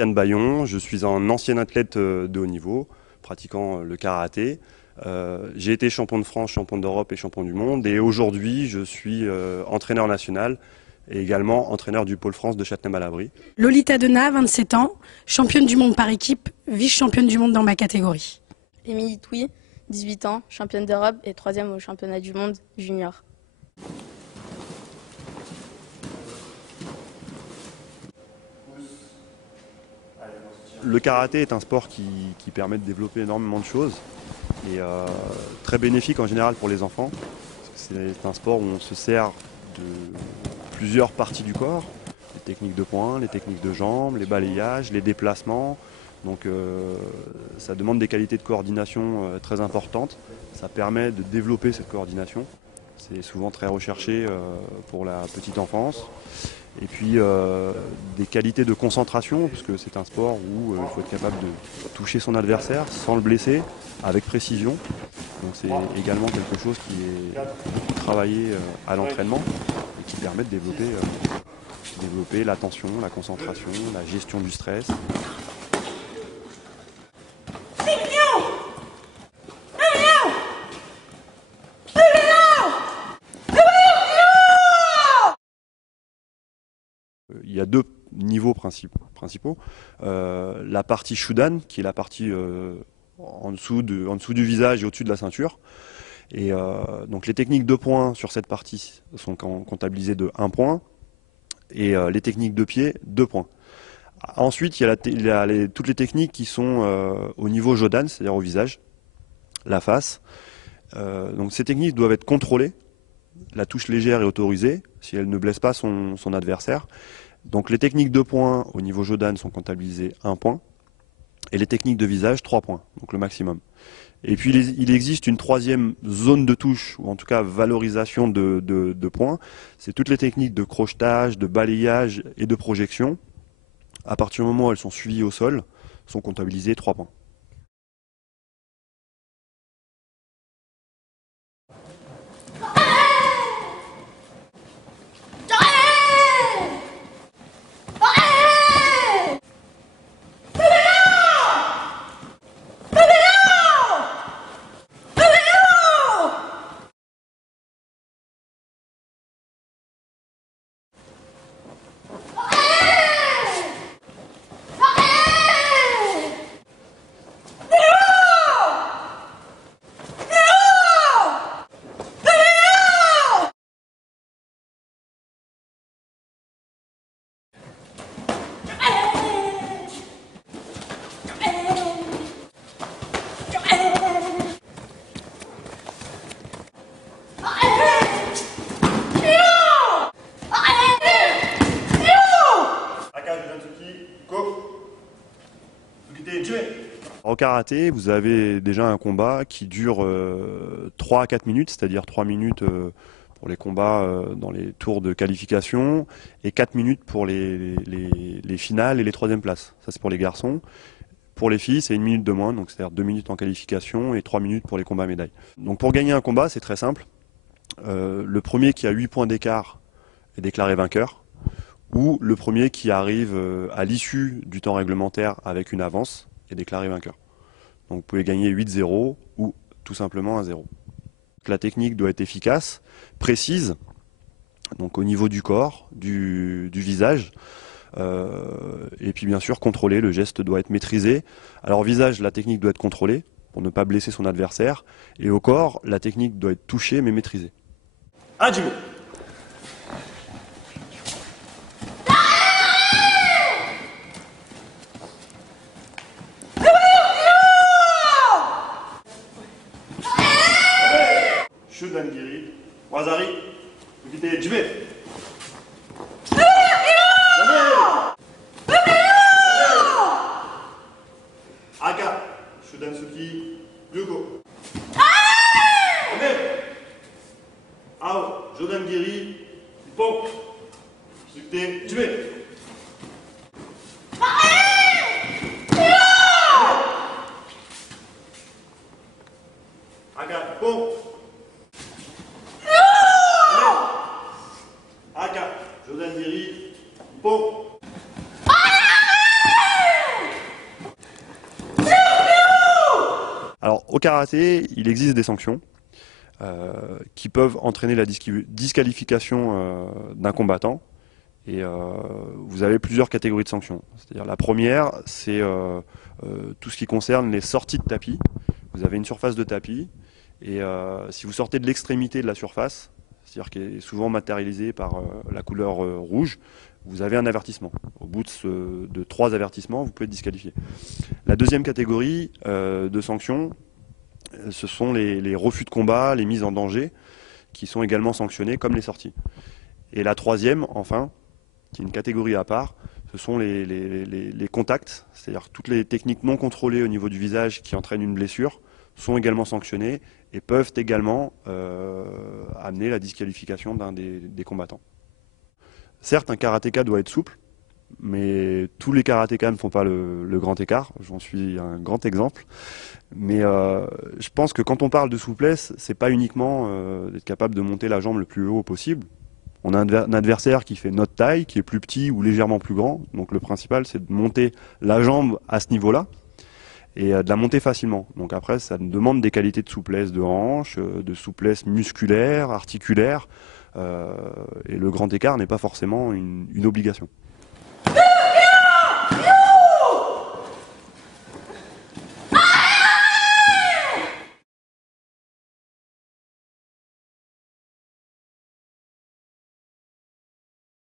Yann Bayon, je suis un ancien athlète de haut niveau, pratiquant le karaté. J'ai été champion de France, champion d'Europe et champion du monde. Et aujourd'hui, je suis entraîneur national et également entraîneur du pôle France de Châtenay-Malabry. Lolita Dena, 27 ans, championne du monde par équipe, vice-championne du monde dans ma catégorie. Émilie Touy, 18 ans, championne d'Europe et 3e au championnat du monde junior. Le karaté est un sport qui permet de développer énormément de choses et très bénéfique en général pour les enfants. C'est un sport où on se sert de plusieurs parties du corps, les techniques de poing, les techniques de jambes, les balayages, les déplacements. Donc ça demande des qualités de coordination très importantes. Ça permet de développer cette coordination. C'est souvent très recherché pour la petite enfance. Et puis des qualités de concentration, parce que c'est un sport où il faut être capable de toucher son adversaire sans le blesser, avec précision. Donc c'est également quelque chose qui est travaillé à l'entraînement et qui permet de développer l'attention, la concentration, la gestion du stress. Il y a deux niveaux principaux. La partie Shudan, qui est la partie en dessous du visage et au-dessus de la ceinture. Et donc les techniques de poing sur cette partie sont comptabilisées de 1 point. Et les techniques de pied, 2 points. Ensuite, il y a toutes les techniques qui sont au niveau Jodan, c'est-à-dire au visage, la face. Donc ces techniques doivent être contrôlées. La touche légère est autorisée si elle ne blesse pas son adversaire. Donc les techniques de poing au niveau Jodan sont comptabilisées 1 point. Et les techniques de visage, 3 points, donc le maximum. Et puis il existe une troisième zone de touche, ou en tout cas valorisation de points. C'est toutes les techniques de crochetage, de balayage et de projection. À partir du moment où elles sont suivies au sol, sont comptabilisées 3 points. Au karaté, vous avez déjà un combat qui dure 3 à 4 minutes, c'est-à-dire 3 minutes pour les combats dans les tours de qualification et 4 minutes pour les finales et les 3e places. Ça c'est pour les garçons. Pour les filles, c'est 1 minute de moins, donc c'est-à-dire 2 minutes en qualification et 3 minutes pour les combats médailles. Donc pour gagner un combat, c'est très simple. Le premier qui a 8 points d'écart est déclaré vainqueur, ou le premier qui arrive à l'issue du temps réglementaire avec une avance est déclaré vainqueur. Donc vous pouvez gagner 8-0 ou tout simplement 1-0. La technique doit être efficace, précise, donc au niveau du corps, du visage, et puis bien sûr contrôlée, le geste doit être maîtrisé. Alors au visage, la technique doit être contrôlée pour ne pas blesser son adversaire, et au corps, la technique doit être touchée mais maîtrisée. Adieu. Shudan Giri, Wazari, Vite Jbe. Aka, Shudan Suki, Yugo. Ao, Jodan Giri, Pon, Sukte Jbe. Aka, Pon. Aka, Jodan Giri, Pon. au karaté, il existe des sanctions qui peuvent entraîner la disqualification d'un combattant. Et vous avez plusieurs catégories de sanctions. C'est-à-dire la première, c'est tout ce qui concerne les sorties de tapis. Vous avez une surface de tapis, et si vous sortez de l'extrémité de la surface, c'est-à-dire qui est souvent matérialisée par la couleur rouge, vous avez un avertissement. Au bout de 3 avertissements, vous pouvez être disqualifié. La deuxième catégorie de sanctions, ce sont les refus de combat, les mises en danger, qui sont également sanctionnés comme les sorties. Et la troisième, enfin, qui est une catégorie à part, ce sont les contacts, c'est-à-dire toutes les techniques non contrôlées au niveau du visage qui entraînent une blessure, sont également sanctionnées et peuvent également amener la disqualification d'un des combattants. Certes, un karatéka doit être souple, mais tous les karatékas ne font pas le grand écart, j'en suis un grand exemple. Mais je pense que quand on parle de souplesse, c'est pas uniquement d'être capable de monter la jambe le plus haut possible. On a un adversaire qui fait notre taille, qui est plus petit ou légèrement plus grand. Donc le principal, c'est de monter la jambe à ce niveau-là et de la monter facilement. Donc après, ça demande des qualités de souplesse de hanche, de souplesse musculaire, articulaire. Et le grand écart n'est pas forcément une obligation.